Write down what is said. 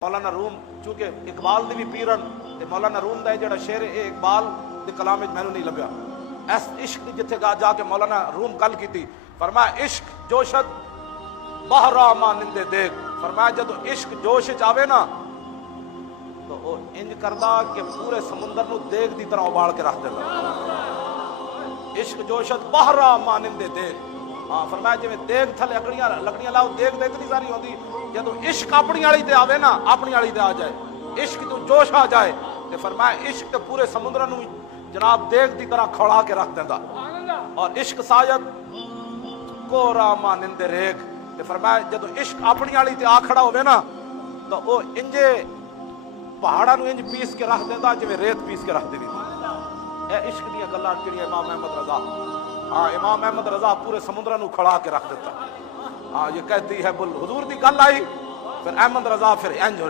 मौलाना room चूंकि इकबाल दी भी पीरन ते मौलाना रूम दा जेड़ा शेर है इकबाल दे कलाम विच मैनू नहीं लभ्या। इस इश्क दी जिथे जाके मौलाना रूम गल कीती, फरमाया इश्क जोशत बहरा मानिंदे देख। फरमाया जदों इश्क जोश च आवे ना तो वो इंज करदा कि पूरे समुंदर नू देग दी तरह उबाल के रख देंदा। इश्क जोशत बहरा मानिंदे देख। हाँ, फरमाया जिवें देग थले लकड़ियां लाओ देग तो इतनी सारी होती, जदों इश्क अपनी वाली ते आवे ना, अपनी वाली ते आ जाए, इश्क तो जोश आ जाए तो फरमाया इश्क तो पूरे समुद्र नू जनाब देग की तरह खौला के रख देंदा। और इश्क सायद कोरा मानिंदे रेख। ते फरमाया जदों इश्क अपनी वाली ते आ खड़ा होवे ना तो वो इंजे पहाड़ा नू इंज पीस के रख देंदा जिवें रेत पीस के रख देनी। ये इश्क दी गल्लां जिहड़ियां इमाम अहमद रजा, हाँ इमाम अहमद रजा पूरे समुद्र नू खड़ा के रख देता। हाँ ये कहती है बुल हुजूर दी गल आई, फिर अहमद रजा फिर इंज हो